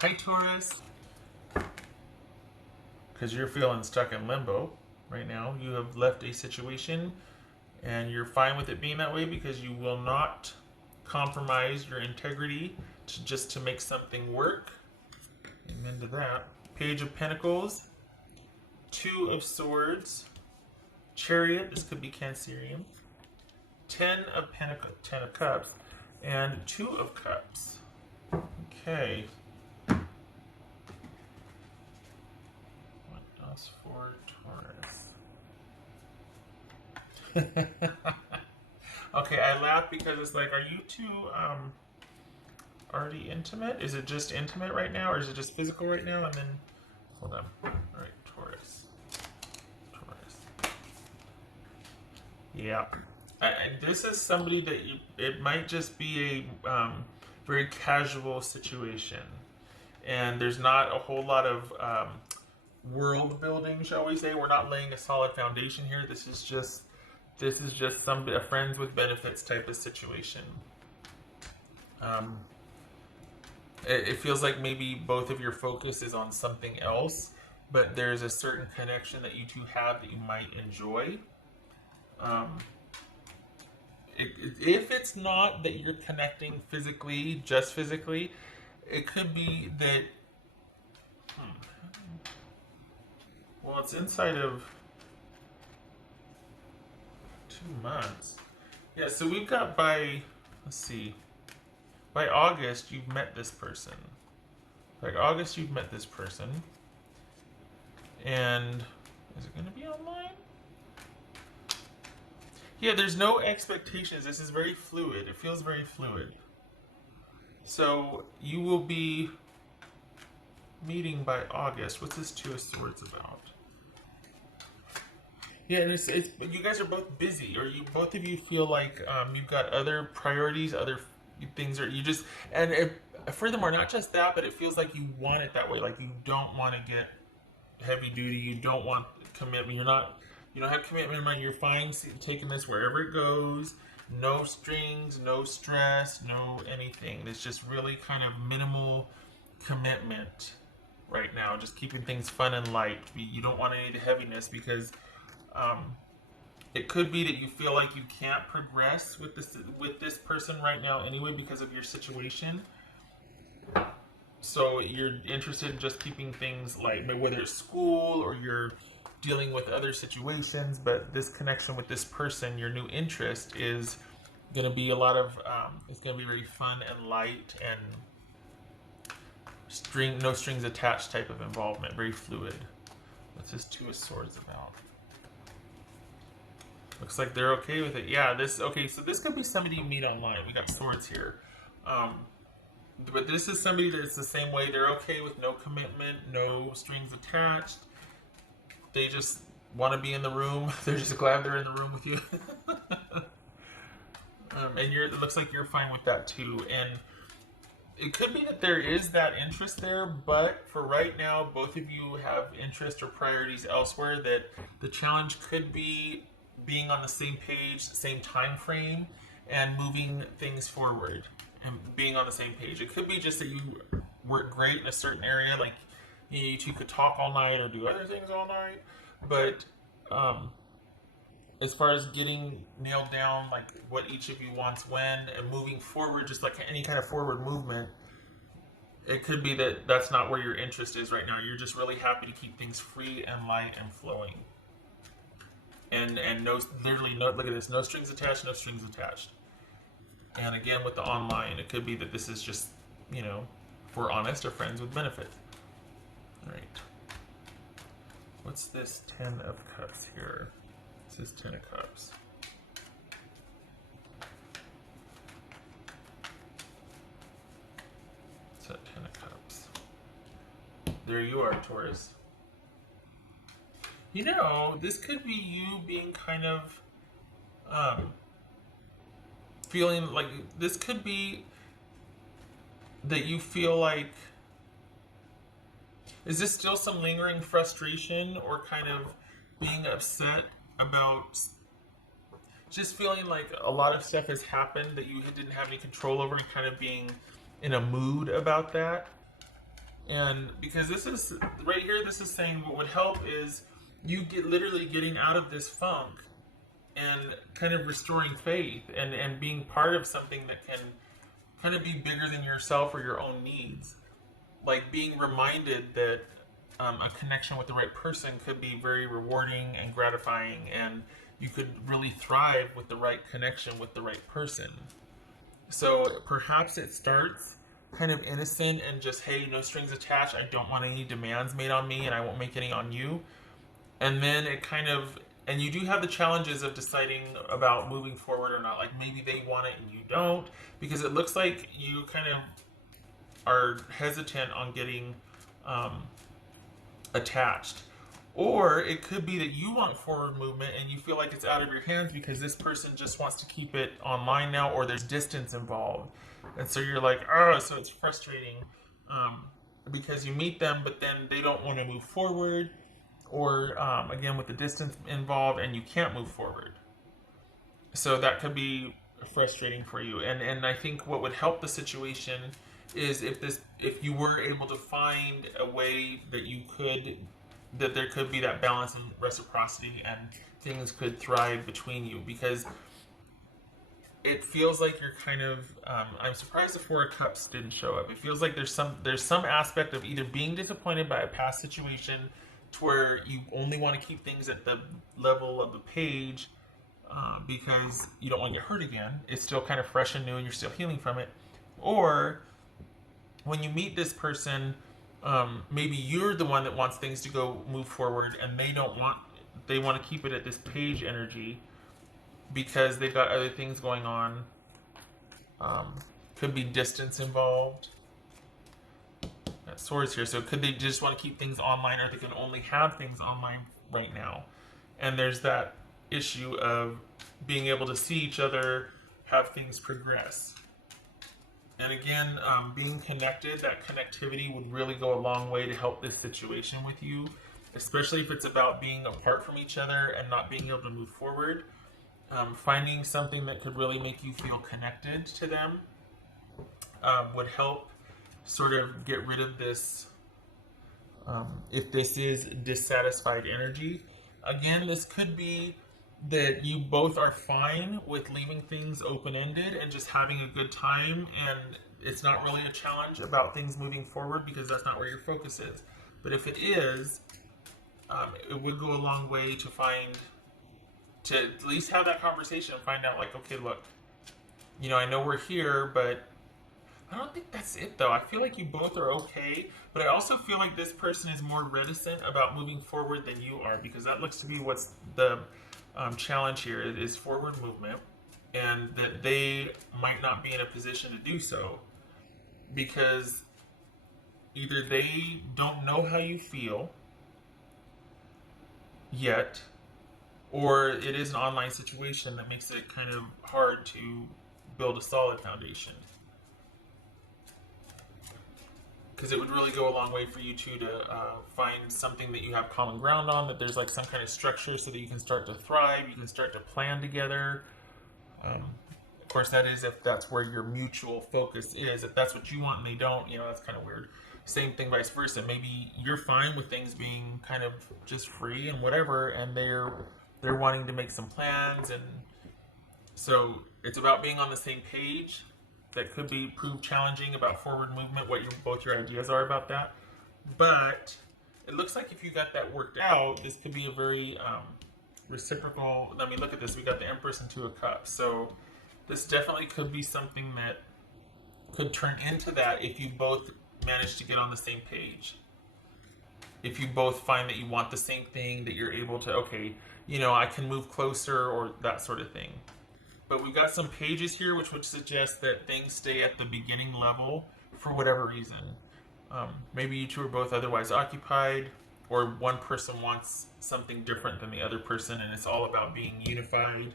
Hi, Taurus. Because you're feeling stuck in limbo right now. You have left a situation and you're fine with it being that way because you will not compromise your integrity just to make something work. Amen to that. Page of Pentacles, Two of Swords, Chariot. This could be Cancerian. Ten of Cups, and Two of Cups. Okay. What else for Taurus? Okay, I laugh because it's like, are you two already intimate? Is it just intimate right now, or is it just physical right now? And then, hold on. All right, Taurus. Taurus. Yeah. This is somebody that it might just be a very casual situation, and there's not a whole lot of world building, shall we say. We're not laying a solid foundation here. This is just some a friends with benefits type of situation. Um, it feels like maybe both of your focus is on something else, but there's a certain connection that you two have that you might enjoy. Um, if it's not that you're connecting physically, just physically, it could be that. Hmm, well, it's inside of 2 months. Yeah, so we've got by, let's see, by August you've met this person. By August you've met this person. And is it going to be online? Yeah, there's no expectations. This is very fluid. It feels very fluid. So you will be meeting by August. What's this Two of Swords about? Yeah, and it's you guys are both busy, or you both of you feel like you've got other priorities, other things, or you just and furthermore, not just that, but it feels like you want it that way. Like you don't want to get heavy duty. You don't want commitment. You don't have commitment in mind. You're fine taking this wherever it goes. No strings, no stress, no anything. It's just really kind of minimal commitment right now. Just keeping things fun and light. You don't want any heaviness because um, it could be that you feel like you can't progress with this person right now anyway because of your situation. So you're interested in just keeping things light, whether it's school or you're dealing with other situations. But this connection with this person, your new interest, is going to be a lot of. It's going to be very fun and light and no strings attached type of involvement. Very fluid. What's this Two of Swords about? Looks like they're okay with it. Yeah, okay, so this could be somebody you meet online. We got swords here. Um, but this is somebody that's the same way. They're okay with no commitment, no strings attached. They just want to be in the room. They're just glad they're in the room with you. And it looks like you're fine with that too. And it could be that there is that interest there, but for right now, both of you have interest or priorities elsewhere. That the challenge could be being on the same page, same time frame, and moving things forward and being on the same page. It could be just that you work great in a certain area, like you two could talk all night or do other things all night. But as far as getting nailed down, like what each of you wants when, and moving forward, just like any kind of forward movement, it could be that that's not where your interest is right now. You're just really happy to keep things free and light and flowing. And no, literally, no. Look at this. No strings attached. No strings attached. And again, with the online, it could be that this is just, if we're honest, or friends with benefit. All right. What's this Ten of Cups here? This is Ten of Cups. What's that Ten of Cups? There you are, Taurus. This could be you being kind of feeling like this could be that you feel like, is this still some lingering frustration or kind of being upset about just feeling like a lot of stuff has happened that you didn't have any control over and kind of being in a mood about that? And because this is right here, this is saying what would help is you get literally getting out of this funk and kind of restoring faith and being part of something that can kind of be bigger than yourself or your own needs. Like being reminded that a connection with the right person could be very rewarding and gratifying, and you could really thrive with the right connection with the right person. So perhaps it starts kind of innocent and just, hey, no strings attached. I don't want any demands made on me, and I won't make any on you. And then it kind of, and you do have the challenges of deciding about moving forward or not. Like maybe they want it and you don't, because it looks like you kind of are hesitant on getting um, attached. Or it could be that you want forward movement and you feel like it's out of your hands because this person just wants to keep it online now, or there's distance involved. And so you're like, oh, so it's frustrating um, because you meet them, but then they don't want to move forward, or again, with the distance involved, and you can't move forward. So that could be frustrating for you. And I think what would help the situation is if you were able to find a way that you could, that there could be that balance and reciprocity, and things could thrive between you. Because it feels like you're kind of I'm surprised the Four of Cups didn't show up. It feels like there's some aspect of either being disappointed by a past situation to where you only want to keep things at the level of the page because you don't want to get hurt again. It's still kind of fresh and new and you're still healing from it. Or when you meet this person, maybe you're the one that wants things to go move forward, and they want to keep it at this page energy because they've got other things going on. Could be distance involved. That swords here. So could they just want to keep things online, or they can only have things online right now? And there's that issue of being able to see each other, have things progress. And again, being connected, that connectivity would really go a long way to help this situation with you, especially if it's about being apart from each other and not being able to move forward. Finding something that could really make you feel connected to them would help sort of get rid of this, if this is dissatisfied energy. Again, this could be that you both are fine with leaving things open-ended and just having a good time, and it's not really a challenge about things moving forward because that's not where your focus is. But if it is, it would go a long way to at least have that conversation and find out, like, okay, look, I know we're here, but I don't think that's it, though. I feel like you both are okay, but I also feel like this person is more reticent about moving forward than you are, because that looks to be what's the challenge here is forward movement, and that they might not be in a position to do so because either they don't know how you feel yet, or it is an online situation that makes it kind of hard to build a solid foundation. Because it would really go a long way for you two to find something that you have common ground on, that there's like some kind of structure so that you can start to thrive, you can start to plan together. Of course, that is if that's where your mutual focus is. If that's what you want and they don't, that's kind of weird. Same thing vice versa. Maybe you're fine with things being kind of just free and whatever, and they're wanting to make some plans, and so it's about being on the same page. That could be proved challenging about forward movement, what both your ideas are about that. But it looks like if you got that worked out, this could be a very reciprocal. I mean, look at this. We got the Empress and Two of Cups. So this definitely could be something that could turn into that if you both manage to get on the same page. If you both find that you want the same thing, that you're able to, okay, I can move closer, or that sort of thing. But we've got some pages here which would suggest that things stay at the beginning level for whatever reason. Maybe you two are both otherwise occupied, or one person wants something different than the other person, and it's all about being unified.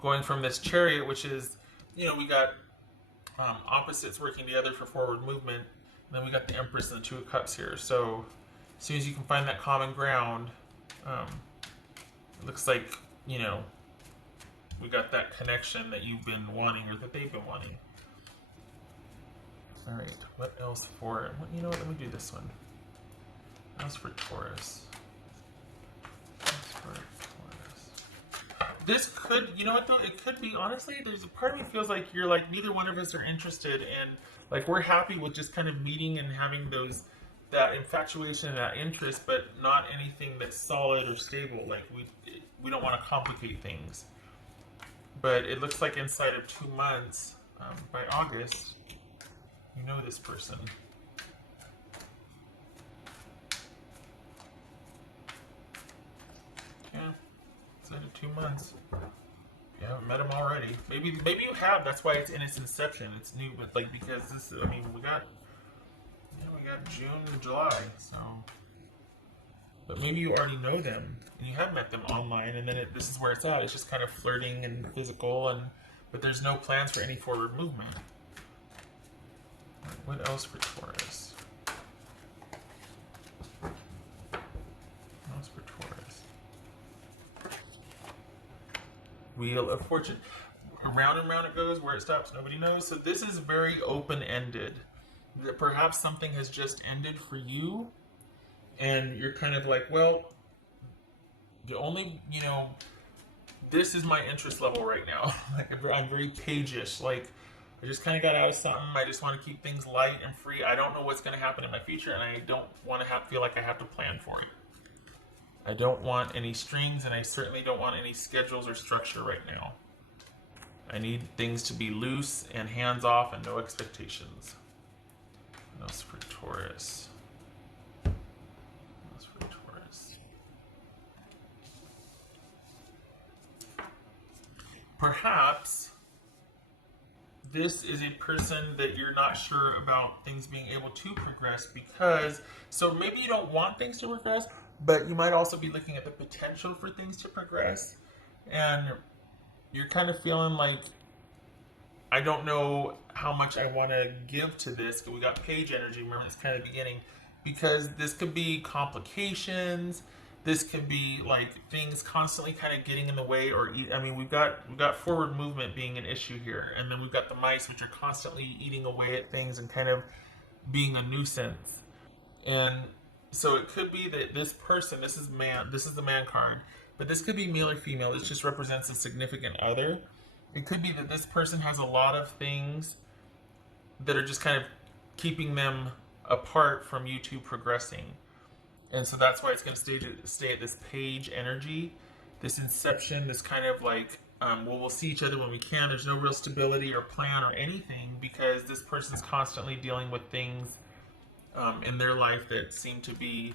Going from this Chariot, which is, we got opposites working together for forward movement, and then we got the Empress and the Two of Cups here. So as soon as you can find that common ground, it looks like, we got that connection that you've been wanting, or that they've been wanting. All right, what else for, you know what, let me do this one. What else for Taurus? What else for Taurus? This could, you know what though, it could be, honestly, there's a part of me feels like you're like, neither one of us are interested in, like, we're happy with just kind of meeting and having those, that infatuation and that interest, but not anything that's solid or stable. Like, we don't want to complicate things. But it looks like inside of 2 months, by August, you know this person. Yeah, inside of 2 months. You haven't met him already. Maybe you have. That's why it's in its inception. It's new, but like because this. I mean, we got June and July, so. But maybe you already know them and you have met them online, and then this is where it's at. It's just kind of flirting and physical, but there's no plans for any forward movement. What else for Taurus? What else for Taurus? Wheel of Fortune. Around and round it goes. Where it stops, nobody knows. So this is very open-ended. That perhaps something has just ended for you, and you're kind of like, well, the only, this is my interest level right now. Like, I'm very page-ish. Like, I just kind of got out of something. I just want to keep things light and free. I don't know what's going to happen in my future, and I don't want to feel like I have to plan for it. I don't want any strings, and I certainly don't want any schedules or structure right now. I need things to be loose and hands-off and no expectations. What else for Taurus? What else for Taurus? Perhaps this is a person that you're not sure about things being able to progress because, so maybe you don't want things to progress, but you might also be looking at the potential for things to progress, and you're kind of feeling like, I don't know how much I want to give to this, because we got page energy, remember it's kind of the beginning, because this could be complications, this could be like things constantly kind of getting in the way, or I mean, we've got forward movement being an issue here, and then we've got the mice, which are constantly eating away at things and kind of being a nuisance. And so it could be that this person, this is the man card, but this could be male or female. This just represents a significant other. It could be that this person has a lot of things that are just kind of keeping them apart from you two progressing. And so that's why it's going to stay at this page energy, this inception, this kind of like, we'll see each other when we can. There's no real stability or plan or anything, because this person's constantly dealing with things in their life that seem to be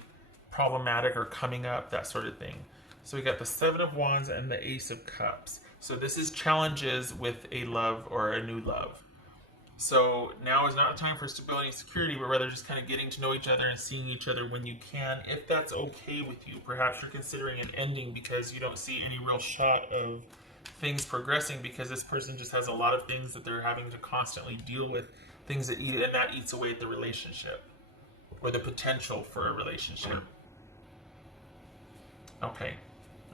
problematic or coming up, that sort of thing. So we got the Seven of Wands and the Ace of Cups. So this is challenges with a love or a new love. So now is not a time for stability and security, but rather just kind of getting to know each other and seeing each other when you can, if that's okay with you. Perhaps you're considering an ending because you don't see any real shot of things progressing, because this person just has a lot of things that they're having to constantly deal with, things that eat, and that eats away at the relationship or the potential for a relationship. Okay.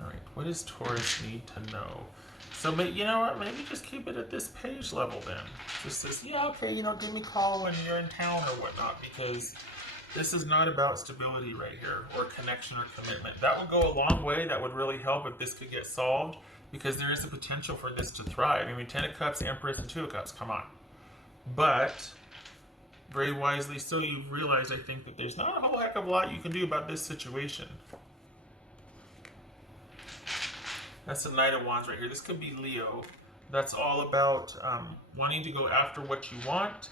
All right. What does Taurus need to know? So, you know what? Maybe just keep it at this page level then. Just says, yeah, okay, give me a call when you're in town or whatnot, because this is not about stability right here, or connection or commitment. That would go a long way. That would really help if this could get solved, because there is a potential for this to thrive. I mean, Ten of Cups, Empress, and Two of Cups, come on. But very wisely so, you've realized, I think, that there's not a whole heck of a lot you can do about this situation. That's the Knight of Wands right here. This could be Leo. That's all about wanting to go after what you want.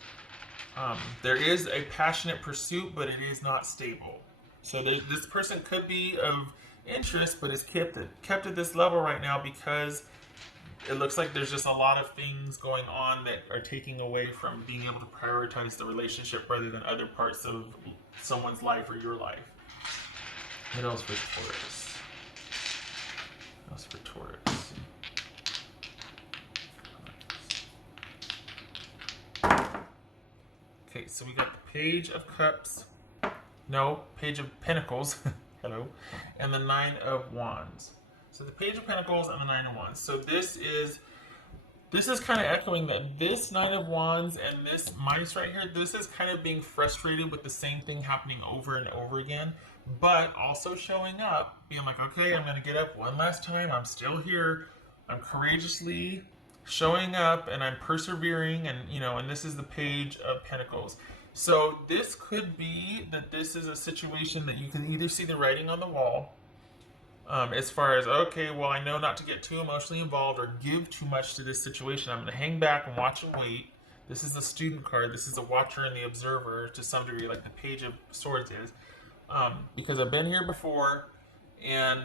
There is a passionate pursuit, but it is not stable. So this person could be of interest, but is kept at this level right now because it looks like there's just a lot of things going on that are taking away from being able to prioritize the relationship rather than other parts of someone's life or your life. What else for Taurus? For Taurus. Okay, so we got the Page of Cups. No, Page of Pentacles. Hello. And the Nine of Wands. So the Page of Pentacles and the Nine of Wands. So this is This is kind of echoing that this Knight of Wands and this Mice right here, this is kind of being frustrated with the same thing happening over and over again, but also showing up, being like, okay, I'm going to get up one last time. I'm still here. I'm courageously showing up and I'm persevering. And, you know, and this is the Page of Pentacles. So this could be that this is a situation that you can either see the writing on the wall, as far as, okay, well, I know not to get too emotionally involved or give too much to this situation. I'm going to hang back and watch and wait. This is the student card. This is the watcher and the observer to some degree, like the Page of Swords is. Because I've been here before, and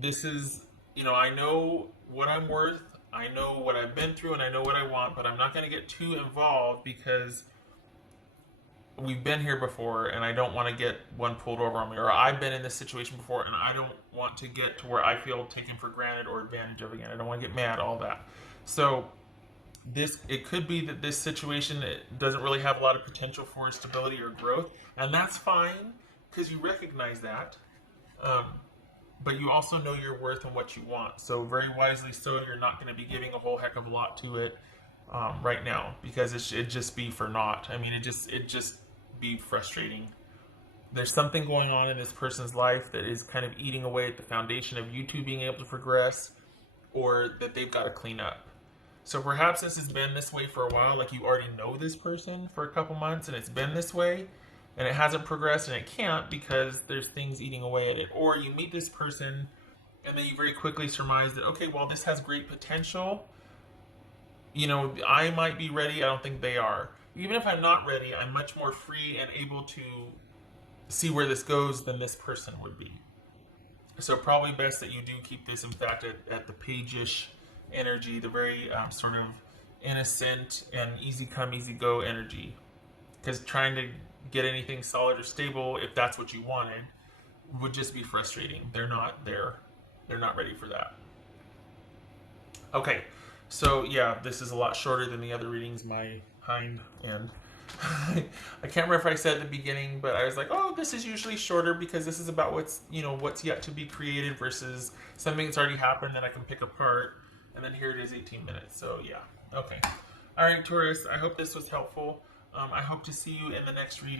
this is, you know, I know what I'm worth. I know what I've been through, and I know what I want, but I'm not going to get too involved because we've been here before and I don't want to get one pulled over on me, or I've been in this situation before and I don't want to get to where I feel taken for granted or advantage of again. I don't want to get mad, all that. So this, it could be that this situation, it doesn't really have a lot of potential for stability or growth, and that's fine because you recognize that. But you also know your worth and what you want. So very wisely so, you're not going to be giving a whole heck of a lot to it right now, because it'd just be for naught. I mean, it just be frustrating. There's something going on in this person's life that is kind of eating away at the foundation of you two being able to progress, or that they've got to clean up. So perhaps this has been this way for a while, like you already know this person for a couple months and it's been this way and it hasn't progressed, and it can't because there's things eating away at it. Or you meet this person and then you very quickly surmise that, okay, well, this has great potential. You know, I might be ready. I don't think they are. Even if I'm not ready, I'm much more free and able to see where this goes than this person would be. So probably best that you do keep this, in fact, at the page-ish energy, the very sort of innocent and easy come, easy go energy. Because trying to get anything solid or stable, if that's what you wanted, would just be frustrating. They're not there. They're not ready for that. Okay, so yeah, this is a lot shorter than the other readings, my hind, and I can't remember if I said at the beginning, but I was like, oh, this is usually shorter because this is about what's, you know, what's yet to be created versus something that's already happened that I can pick apart. And then here it is, 18 minutes. So yeah, okay. All right, Taurus, I hope this was helpful. I hope to see you in the next reading.